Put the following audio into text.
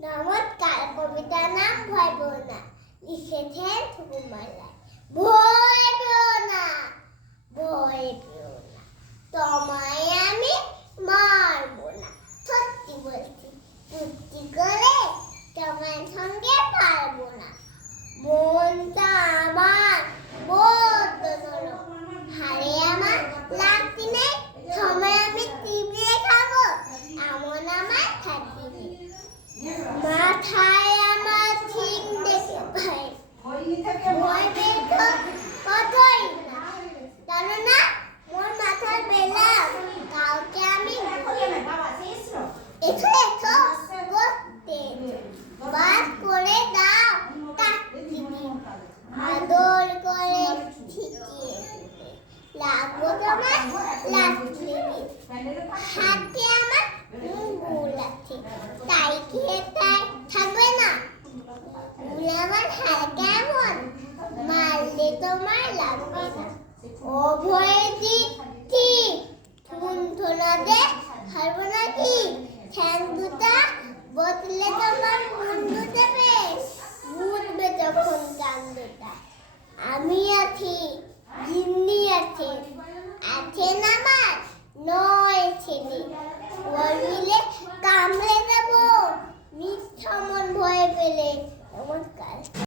নমস্কার, কবিতার নাম ভয় পেও না, লিখেছেন সুকুমার রায়। ভয় পেও না, ভয় পেও না, তোমায় আমি মারবো না। সত্যি বলছি, চুক্তি করে তোমার সঙ্গে পারবো না। মনটা আমার বড্ড নরম, হাড়ে আমার লাগতি নেই, সময় আমি চিবিয়ে খাবো এমন আমার থাকতি নেই। মাথায় আমার ঠিক দেখে ভয় পেয়ে তো কথাই না, জানো না মোর মাথার বেলা কাউকে আমি এসো এসো করতে বাস করে দাও কাটতি আদর করে ঠিকিয়ে লাগবো তোমার লাগলে হাতে আমার গুল আছে, তাই খেয়ে তাই থাকবে না। গুল আমার হাত কেমন, মারলে তোমার লাগবে না। অভয় দিচ্ছি কুণ্ঠনা দে হারবো নাকি, ঠ্যাং দুটা বদলে তোমার মুন্ডু দেবে, বুঝবে যখন কান্দটা। আমি আছি, জিন্নি আছে, আছেন আমার 9 ছেলে, বললে কামড়ে দেবো মিথ্যা মন ভয় পেলে। নমস্কার।